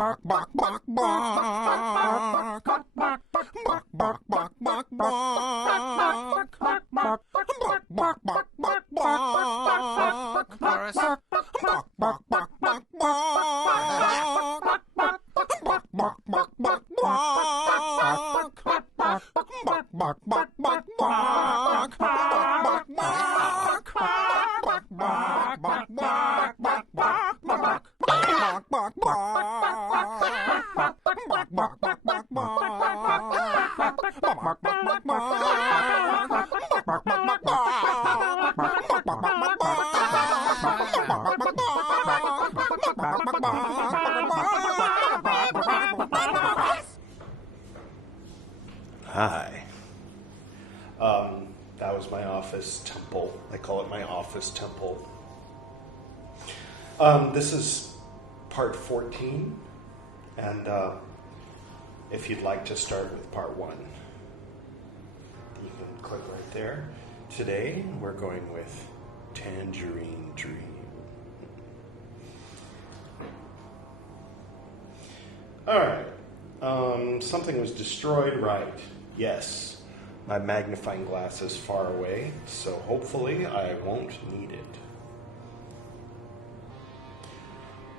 Hi. That was my office temple. I call it my office temple. This is part 14, and if you'd like to start with part 1, you can click right there. Today, we're going with Tangerine Dream. Alright, something was destroyed, right? Yes. My magnifying glass is far away, so hopefully I won't need it.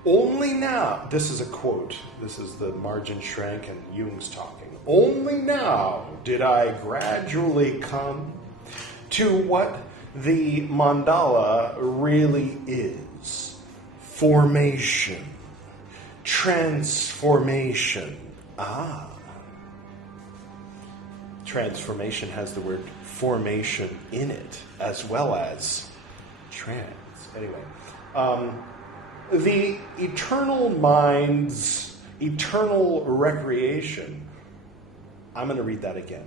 Only now, this is a quote, this is the Margin Schrank and Jung's talking. Only now did I gradually come to what the mandala really is. Formation. Transformation. Transformation has the word formation in it, as well as trans. Anyway, the eternal mind's eternal recreation. I'm going to read that again.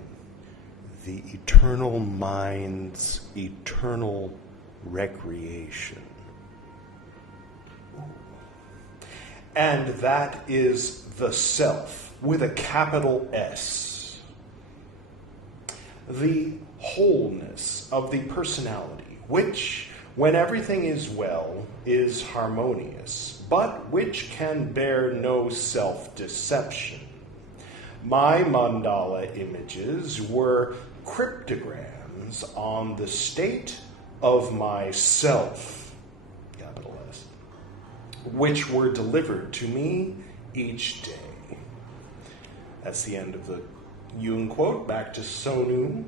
The eternal mind's eternal recreation. And that is the self, with a capital S. The wholeness of the personality, which, when everything is well, is harmonious, but which can bear no self-deception. My mandala images were cryptograms on the state of myself, capital S, which were delivered to me each day. That's the end of the Jung quote. Back to Sonu.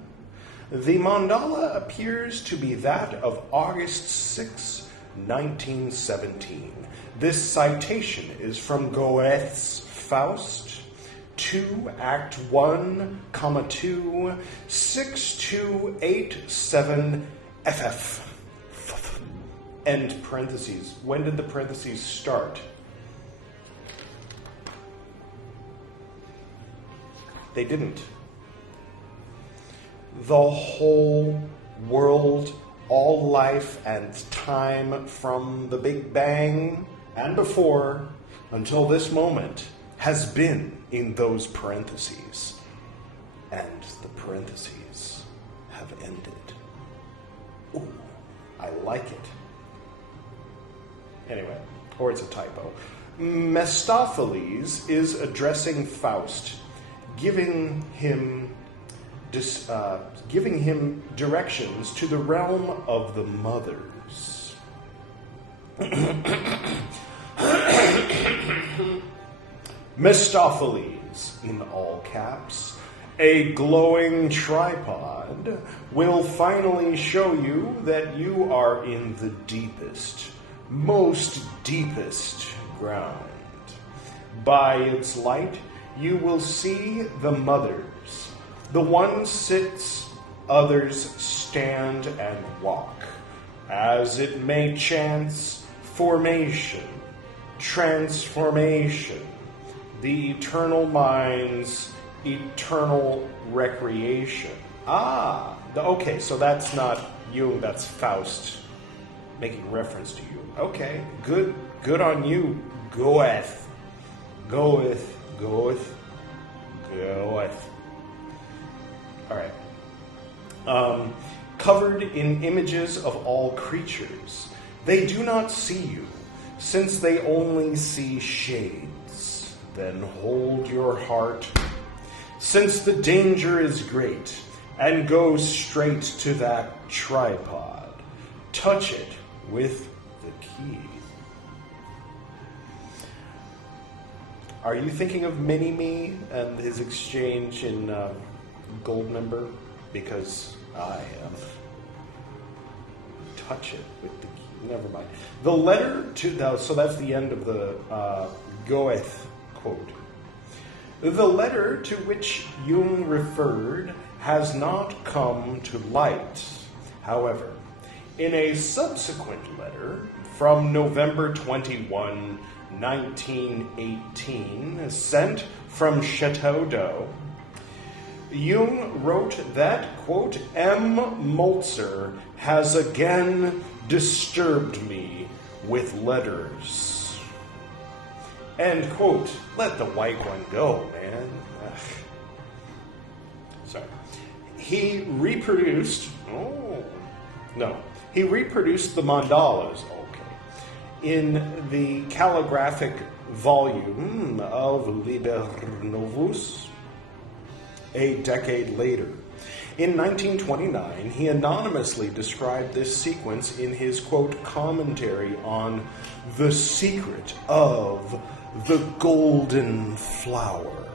The mandala appears to be that of August 6, 1917. This citation is from Goethe's Faust, 2, Act 1, 2, 6287 FF. End parentheses. When did the parentheses start? They didn't. The whole world, all life and time from the Big Bang and before until this moment has been in those parentheses. And the parentheses have ended. Ooh, I like it. Anyway, or it's a typo. Mephistopheles is addressing Faust, giving him directions to the realm of the mothers. Mephistopheles, in all caps, a glowing tripod, will finally show you that you are in the deepest, most deepest ground. By its light, you will see the mothers. The one sits, others stand and walk. As it may chance, formation, transformation, the eternal mind's eternal recreation. Okay, so that's not Jung, that's Faust making reference to Jung. Okay, good on you, Goethe. All right. Covered in images of all creatures, they do not see you, since they only see shades. then hold your heart, since the danger is great, and go straight to that tripod. Touch it with the key. Are you thinking of Mini-Me and his exchange in Goldmember? Because I am. Touch it with the key. Never mind. The letter to... So that's the end of the Goethe quote. The letter to which Jung referred has not come to light. However, in a subsequent letter from November 21, 1918, sent from Chateau d'Eau, Jung wrote that, quote, M. Molzer has again disturbed me with letters. End quote. Let the white one go, man. Ugh. Sorry. He reproduced the mandalas, in the calligraphic volume of Liber Novus a decade later. In 1929, he anonymously described this sequence in his, quote, commentary on The Secret of the Golden Flower.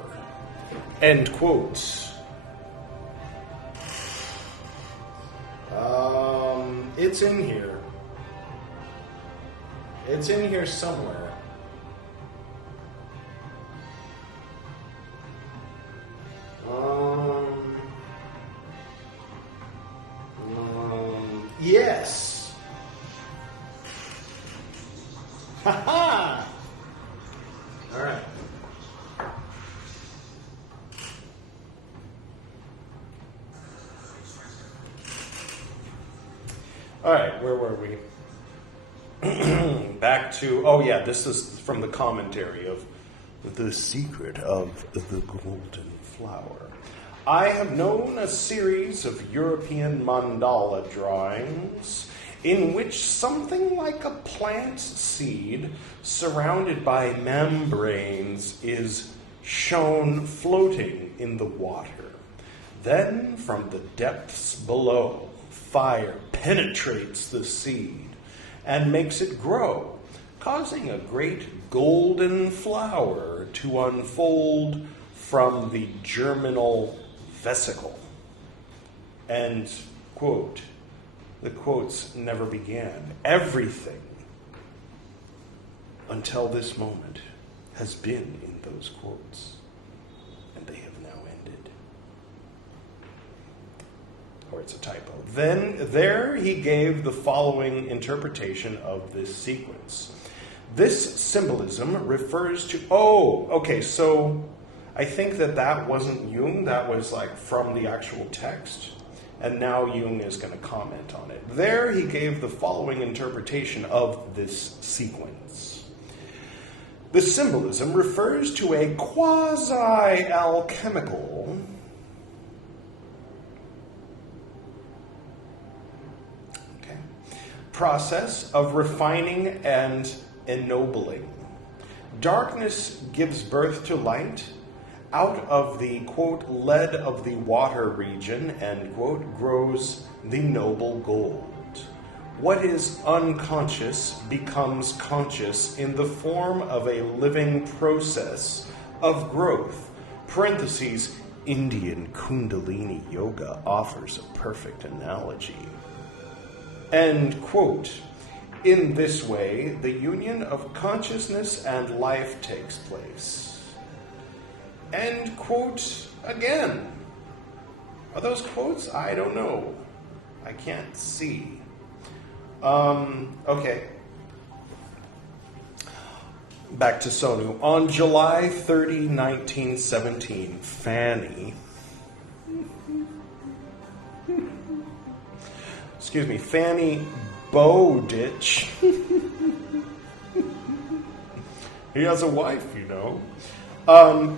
End quote. It's in here. It's in here somewhere. Yes. Ha-ha! All right. All right, where were we? Back to, this is from the commentary of The Secret of the Golden Flower. I have known a series of European mandala drawings in which something like a plant seed surrounded by membranes is shown floating in the water. Then, from the depths below, fire penetrates the seed and makes it grow, causing a great golden flower to unfold from the germinal vesicle. And, quote, the quotes never began. Everything until this moment has been in those quotes, and they have now ended. Or it's a typo. Then there he gave the following interpretation of this sequence. This symbolism refers to, so I think that wasn't Jung, that was like from the actual text, and now Jung is going to comment on it. There he gave the following interpretation of this sequence. The symbolism refers to a quasi-alchemical process of refining and ennobling. Darkness gives birth to light. Out of the, quote, lead of the water region, end quote, grows the noble gold. What is unconscious becomes conscious in the form of a living process of growth. Parentheses, Indian Kundalini Yoga offers a perfect analogy. End quote. In this way, the union of consciousness and life takes place. End quote again. Are those quotes? I don't know. I can't see. Okay. Back to Sonu. On July 30, 1917, Fanny Bowditch. He has a wife, you know.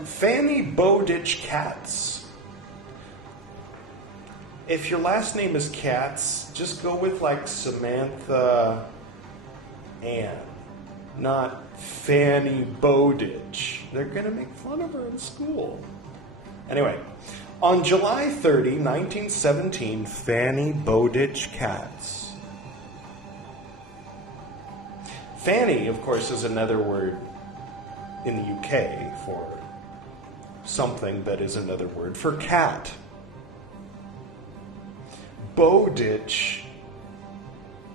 Fanny Bowditch Katz. If your last name is Katz, just go with like Samantha Ann. not Fanny Bowditch. They're going to make fun of her in school. Anyway, on July 30, 1917, Fanny Bowditch Cats. Fanny, of course, is another word in the UK for something that is another word for cat. Bowditch,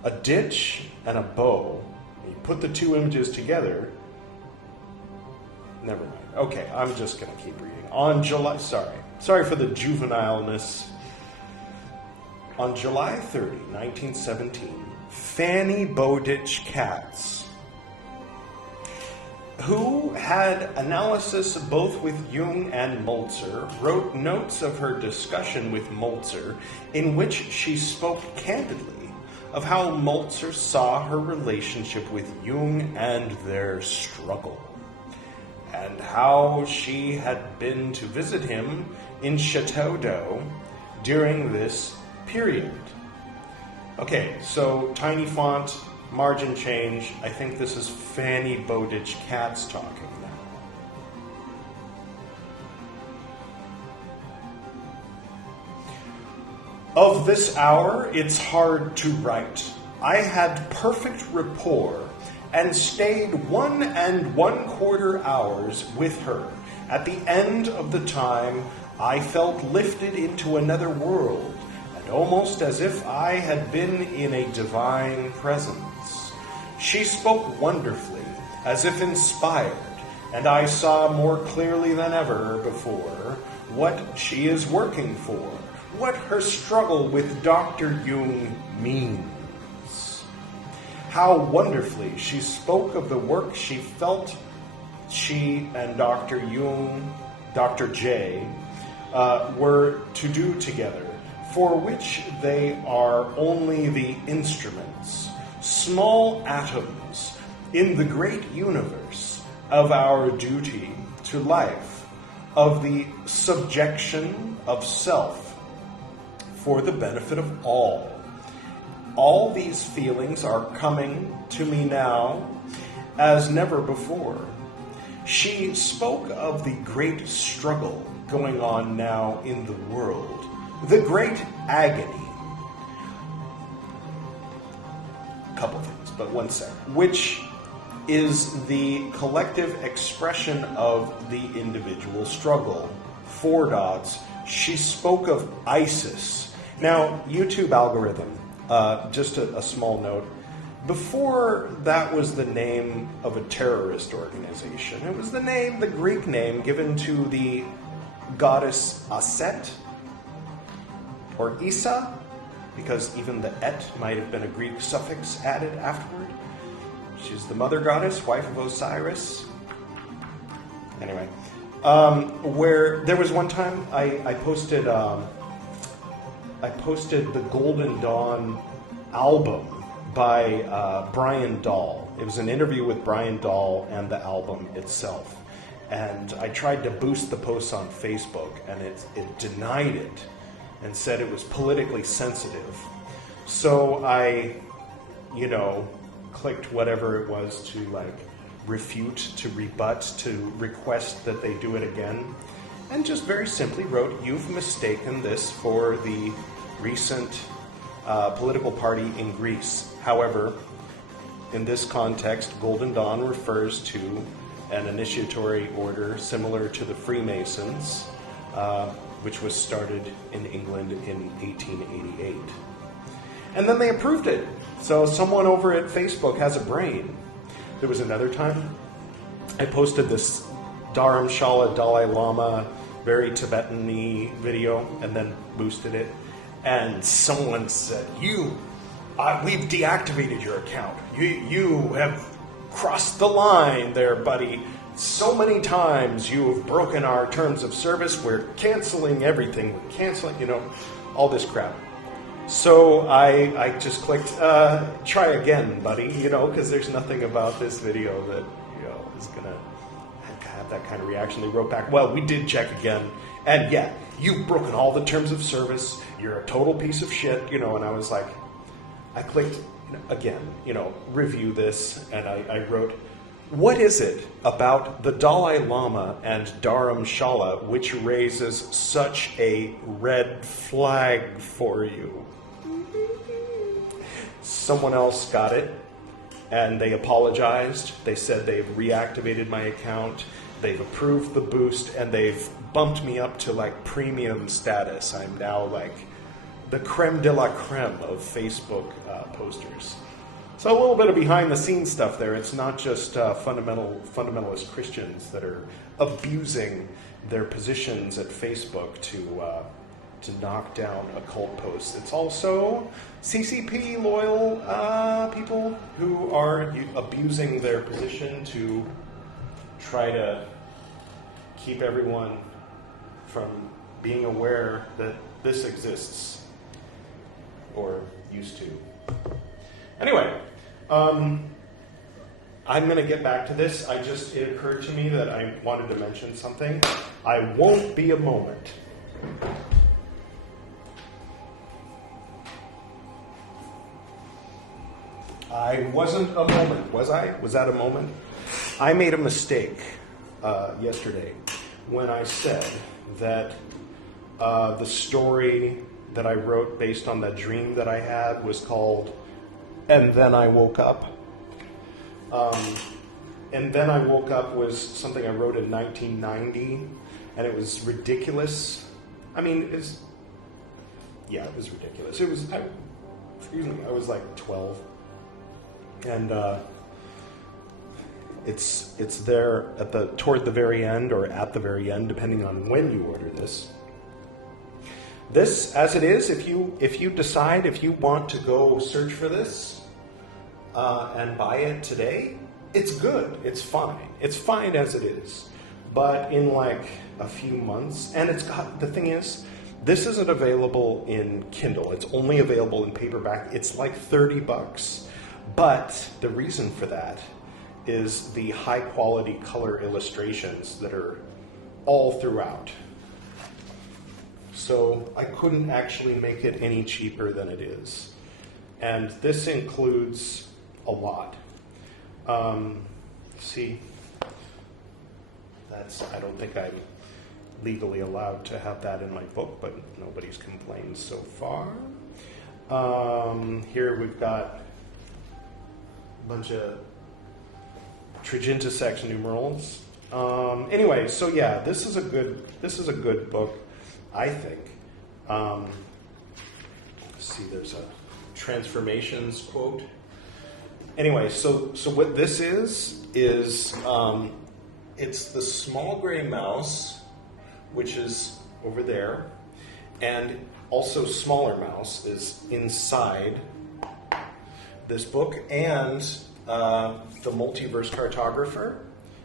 a ditch and a bow. You put the two images together. Never mind. Okay, I'm just going to keep reading. On July, sorry for the juvenileness. On July 30, 1917, Fanny Bowditch Cats, who had analysis both with Jung and Moltzer, wrote notes of her discussion with Moltzer in which she spoke candidly of how Moltzer saw her relationship with Jung and their struggle, and how she had been to visit him in Chateau d'Eau during this period. Okay, so tiny font, margin change. I think this is Fanny Bowditch Cats talking now. Of this hour, it's hard to write. I had perfect rapport and stayed 1 1/4 hours with her. At the end of the time, I felt lifted into another world, and almost as if I had been in a divine presence. She spoke wonderfully, as if inspired, and I saw more clearly than ever before what she is working for, what her struggle with Dr. Jung means. How wonderfully she spoke of the work she felt she and Dr. Jung, Dr. J, were to do together, for which they are only the instruments, small atoms in the great universe of our duty to life, of the subjection of self for the benefit of all. All these feelings are coming to me now as never before. She spoke of the great struggle going on now in the world, the great agony. Couple things, but one sec. Which is the collective expression of the individual struggle. 4 dots. She spoke of ISIS. Now, YouTube algorithm, just a small note. Before that was the name of a terrorist organization. It was the Greek name given to the goddess Aset, or Isa, because even the et might have been a Greek suffix added afterward. She's the mother goddess, wife of Osiris. Anyway, where there was one time I posted the Golden Dawn album by Brian Dahl. It was an interview with Brian Dahl and the album itself. And I tried to boost the posts on Facebook, and it denied it and said it was politically sensitive. So I, clicked whatever it was to refute, to rebut, to request that they do it again. And just very simply wrote, "You've mistaken this for the recent political party in Greece. However, in this context, Golden Dawn refers to an initiatory order similar to the Freemasons, which was started in England in 1888. And then they approved it. So someone over at Facebook has a brain. There was another time I posted this Dharamshala Dalai Lama, very Tibetan-y video, and then boosted it. And someone said, we've deactivated your account. You have crossed the line there, buddy. So many times you have broken our terms of service. We're canceling everything. We're canceling, all this crap. So I just clicked, try again, buddy, because there's nothing about this video that, is going to have that kind of reaction. They wrote back, well, we did check again. And yeah, you've broken all the terms of service. You're a total piece of shit, and I was like, I clicked again, review this, and I wrote, what is it about the Dalai Lama and Dharamshala which raises such a red flag for you? Someone else got it, and they apologized. They said they've reactivated my account, they've approved the boost, and they've bumped me up to like premium status. I'm now like the creme de la creme of Facebook posters. So a little bit of behind-the-scenes stuff there. It's not just fundamentalist Christians that are abusing their positions at Facebook to knock down occult posts. It's also CCP loyal people who are abusing their position to try to keep everyone from being aware that this exists, or used to. Anyway, I'm going to get back to this. It occurred to me that I wanted to mention something. I won't be a moment. I wasn't a moment, was I? Was that a moment? I made a mistake yesterday when I said that the story that I wrote based on that dream that I had was called "And Then I Woke Up." "And Then I Woke Up" was something I wrote in 1990, and it was ridiculous. I mean, it was ridiculous. I was like 12. And it's there toward the very end, or at the very end, depending on when you order this. This, as it is, if you decide, if you want to go search for this and buy it today, it's good. It's fine. It's fine as it is. But in like a few months, and the thing is, this isn't available in Kindle. It's only available in paperback. It's like $30. But the reason for that is the high quality color illustrations that are all throughout. So I couldn't actually make it any cheaper than it is. And this includes a lot. See, I don't think I'm legally allowed to have that in my book, but nobody's complained so far. Here we've got a bunch of Triginta-sex numerals. Anyway, so yeah, this is a good book, I think. Let's see, there's a transformations quote. Anyway, so what this is it's the small gray mouse, which is over there, and also smaller mouse is inside this book, and the multiverse cartographer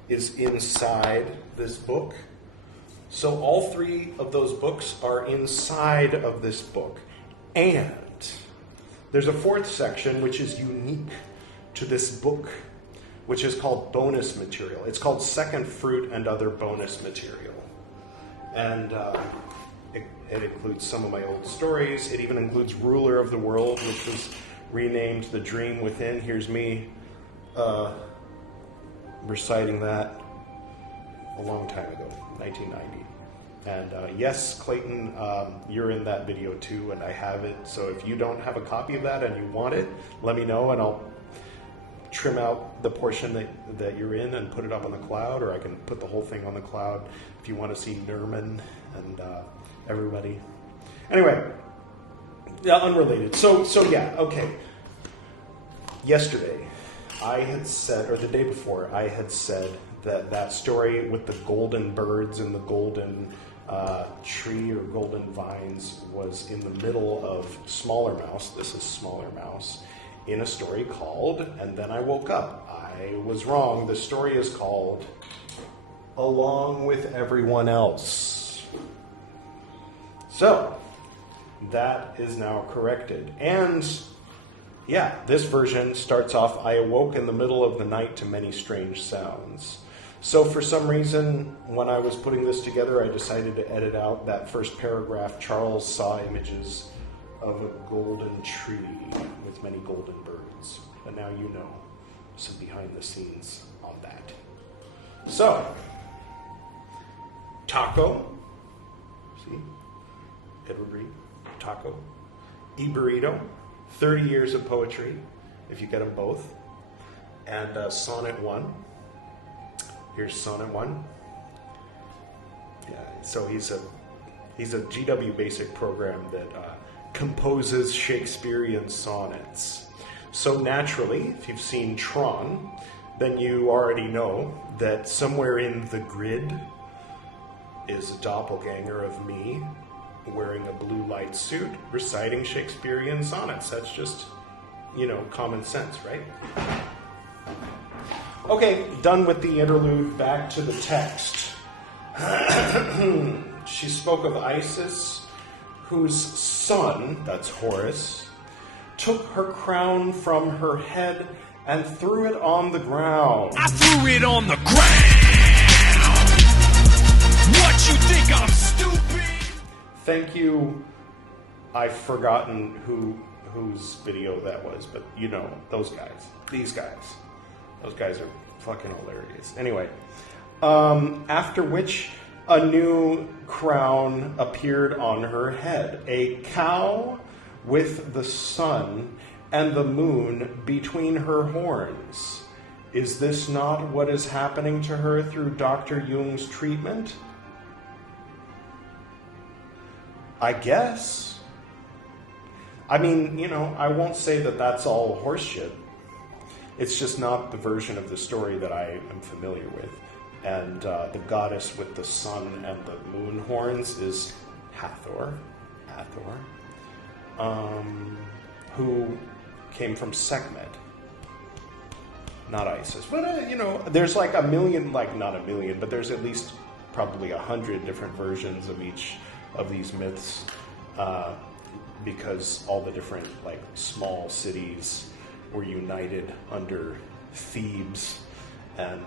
is inside this book. So all three of those books are inside of this book. And there's a fourth section which is unique to this book, which is called bonus material. It's called Second Fruit and Other Bonus Material. And it includes some of my old stories. It even includes Ruler of the World, which was renamed The Dream Within. Here's me reciting that a long time ago, 1990. And yes, Clayton, you're in that video too, and I have it. So if you don't have a copy of that and you want it, let me know, and I'll trim out the portion that you're in and put it up on the cloud, or I can put the whole thing on the cloud if you want to see Nerman and everybody. Anyway, yeah, unrelated. So yeah, okay. Yesterday, I had said, or the day before, I had said that story with the golden birds and the golden tree or golden vines was in the middle of Smaller Mouse. This is Smaller Mouse, in a story called And Then I Woke Up. I was wrong. The story is called Along with Everyone Else. So, that is now corrected. And yeah, this version starts off, I awoke in the middle of the night to many strange sounds. So for some reason, when I was putting this together, I decided to edit out that first paragraph. Charles saw images of a golden tree with many golden birds. scenes. And now you know some behind the scenes on that. So, taco. See? Edward Reed. Taco. E-burrito. 30 years of poetry, if you get them both. And Sonnet 1. Here's Sonnet 1. Yeah, so he's a GW Basic program that composes Shakespearean sonnets. So naturally, if you've seen Tron, then you already know that somewhere in the grid is a doppelganger of me wearing a blue light suit reciting Shakespearean sonnets. That's just, common sense, right? Okay, done with the interlude, back to the text. She spoke of Isis, whose son, that's Horus, took her crown from her head and threw it on the ground. I threw it on the ground! What, you think I'm stupid? Thank you. I've forgotten whose video that was, but those guys. These guys. Those guys are fucking hilarious. Anyway, after which a new crown appeared on her head. A cow with the sun and the moon between her horns. Is this not what is happening to her through Dr. Jung's treatment? I guess. I mean, I won't say that that's all horseshit. It's just not the version of the story that I am familiar with. And the goddess with the sun and the moon horns is Hathor, who came from Sekhmet, not Isis. But, there's like a million, not a million, but there's at least probably 100 different versions of each of these myths, because all the different, small cities were united under Thebes, and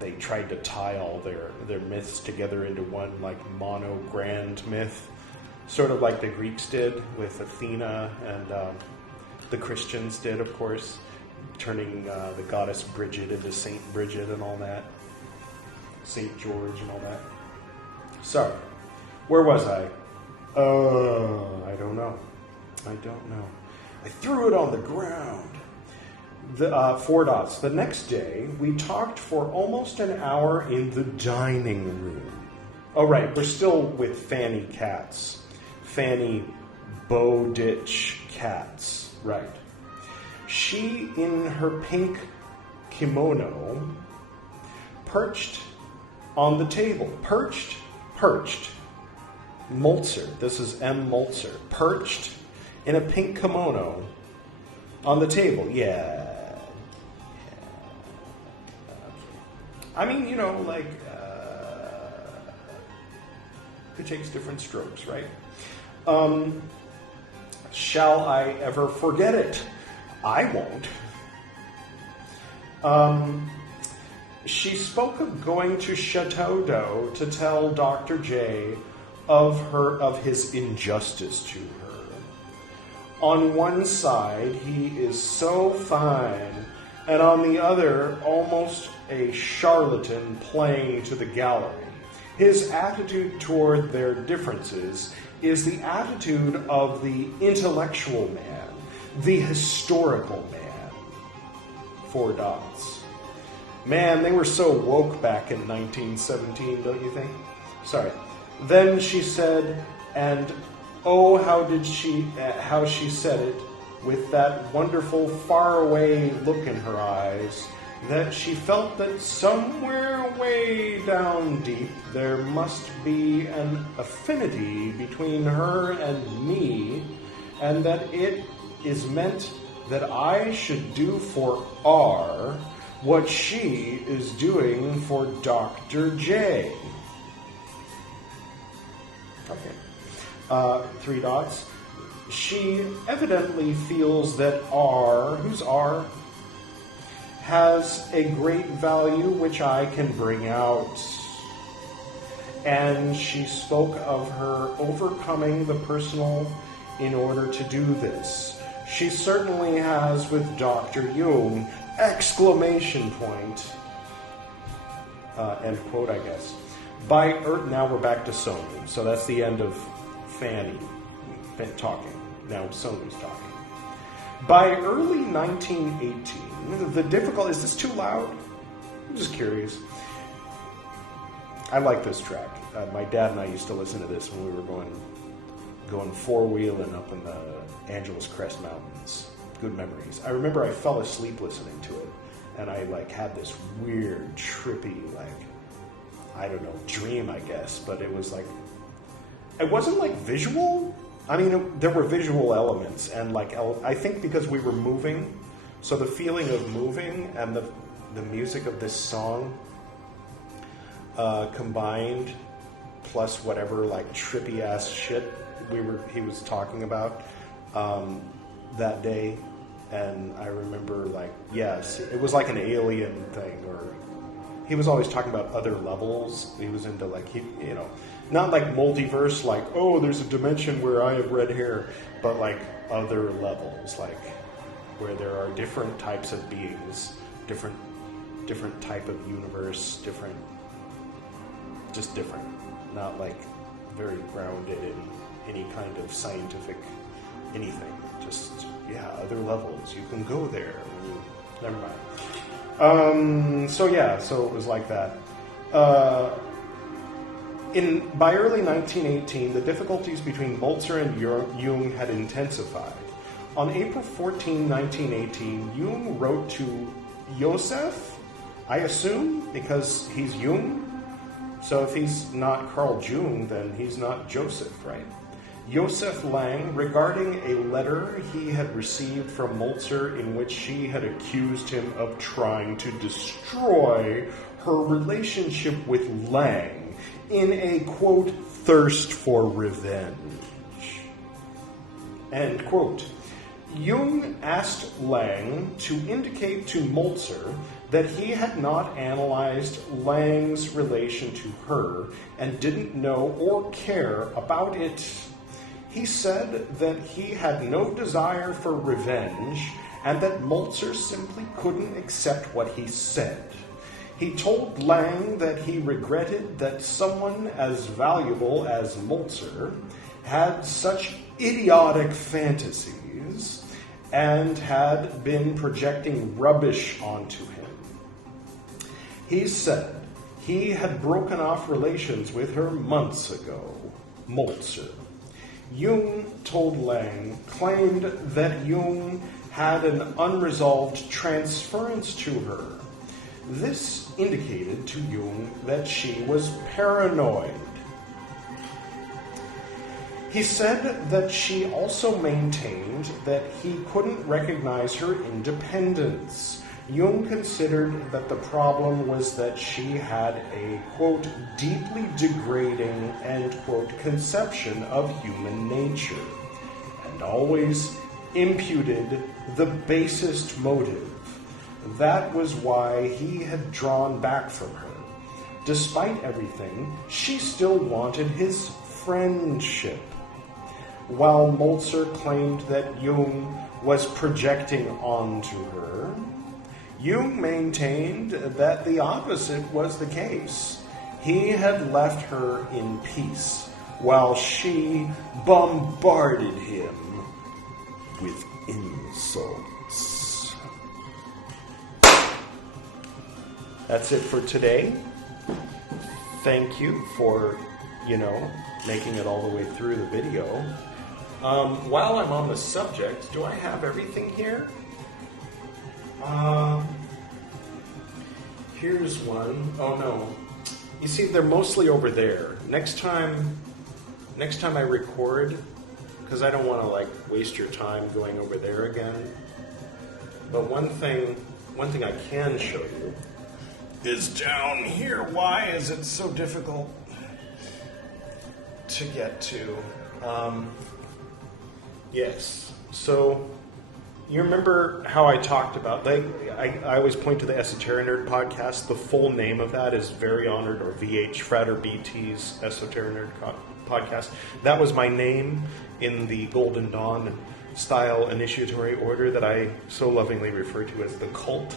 they tried to tie all their myths together into one, mono grand myth, sort of like the Greeks did with Athena, and the Christians did, of course, turning the goddess Bridget into Saint Bridget and all that, Saint George and all that. So, where was I? I don't know. I threw it on the ground. The 4 dots. The next day, we talked for almost an hour in the dining room. Oh, right, we're still with Fanny Cats. Fanny Bowditch Cats, right. She, in her pink kimono, perched on the table. Perched. Molzer, this is M. Molzer. Perched in a pink kimono on the table. Yeah. I mean, it takes different strokes, right? Shall I ever forget it? I won't. She spoke of going to Chateau d'Eau to tell Dr. J of his injustice to her. On one side, he is so fine, and on the other, almost a charlatan playing to the gallery. His attitude toward their differences is the attitude of the intellectual man, the historical man. 4 dots. Man, they were so woke back in 1917, don't you think? Sorry. Then she said, and oh, how she said it, with that wonderful faraway look in her eyes, that she felt that somewhere way down deep there must be an affinity between her and me, and that it is meant that I should do for R what she is doing for Dr. J. Okay. 3 dots. She evidently feels that R, who's R, has a great value which I can bring out. And she spoke of her overcoming the personal in order to do this. She certainly has with Dr. Jung! Exclamation point. End quote, I guess. Now we're back to Sony. So that's the end of Fanny talking. Now Sony's talking. By early 1918, the difficult... Is this too loud? I'm just curious. I like this track. My dad and I used to listen to this when we were going four-wheeling up in the Angeles Crest Mountains. Good memories. I remember I fell asleep listening to it, and I had this weird, trippy, I don't know, dream, I guess, but it was it wasn't visual. I mean, there were visual elements, and I think because we were moving, so the feeling of moving and the music of this song combined, plus whatever trippy ass shit he was talking about that day, and I remember yes, it was like an alien thing, or he was always talking about other levels. He was into not multiverse, oh, there's a dimension where I have red hair, but other levels, where there are different types of beings, different type of universe, just different, not very grounded in any kind of scientific anything. Just other levels. You can go there. Never mind. So it was like that. By early 1918, the difficulties between Moltzer and Jung had intensified. On April 14, 1918, Jung wrote to Joseph, I assume, because he's Jung. So if he's not Carl Jung, then he's not Joseph, right? Joseph Lang, regarding a letter he had received from Moltzer in which she had accused him of trying to destroy her relationship with Lang in a, quote, thirst for revenge, end quote. Jung asked Lang to indicate to Moltzer that he had not analyzed Lang's relation to her and didn't know or care about it. He said that he had no desire for revenge and that Moltzer simply couldn't accept what he said. He told Lang that he regretted that someone as valuable as Moltzer had such idiotic fantasies and had been projecting rubbish onto him. He said he had broken off relations with her months ago, Moltzer. Jung told Lang, claimed that Jung had an unresolved transference to her. This indicated to Jung that she was paranoid. He said that she also maintained that he couldn't recognize her independence. Jung considered that the problem was that she had a, quote, deeply degrading, end quote, conception of human nature, and always imputed the basest motive. That was why he had drawn back from her. Despite everything, she still wanted his friendship. While Moltzer claimed that Jung was projecting onto her, Jung maintained that the opposite was the case. He had left her in peace, while she bombarded him with insults. That's it for today. Thank you for, making it all the way through the video. While I'm on the subject, do I have everything here? Here's one. Oh no. You see, they're mostly over there. Next time I record, because I don't want to waste your time going over there again. But one thing I can show you is down here. Why is it so difficult to get to? Yes. So you remember how I talked about, I always point to the Esoteric Nerd podcast. The full name of that is Very Honored, or VH, Frater BT's Esoteric Nerd podcast. That was my name in the Golden Dawn style initiatory order that I so lovingly refer to as the cult,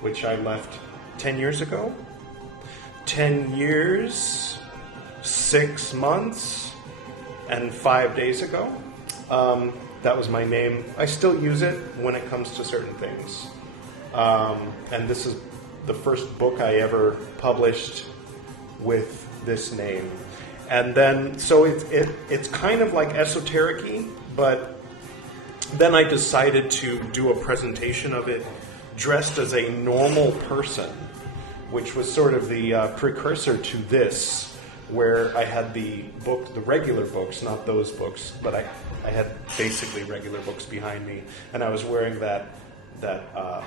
which I left 10 years ago. 10 years, 6 months, and 5 days ago. That was my name. I still use it when it comes to certain things. And this is the first book I ever published with this name. And then, so it's kind of like esoteric-y, but then I decided to do a presentation of it dressed as a normal person, which was sort of the precursor to this, where I had the regular books, not those books, but I had basically regular books behind me, and I was wearing that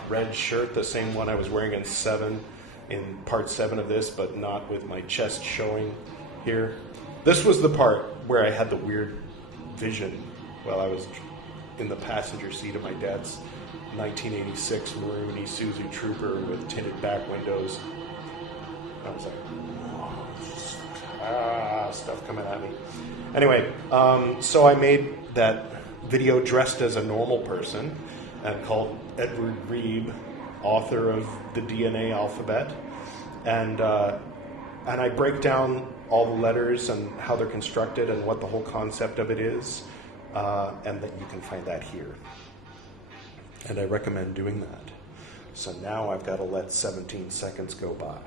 red shirt, the same one I was wearing in part 7 of this, but not with my chest showing here. This was the part where I had the weird vision while I was in the passenger seat of my dad's 1986 maroon Isuzu Trooper with tinted back windows. I was like, stuff coming at me. Anyway, so I made that video dressed as a normal person and called Edward Reeb, author of the DNA alphabet, and I break down all the letters and how they're constructed and what the whole concept of it is, and that you can find that here. And I recommend doing that. So now I've got to let 17 seconds go by.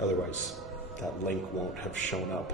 Otherwise, that link won't have shown up.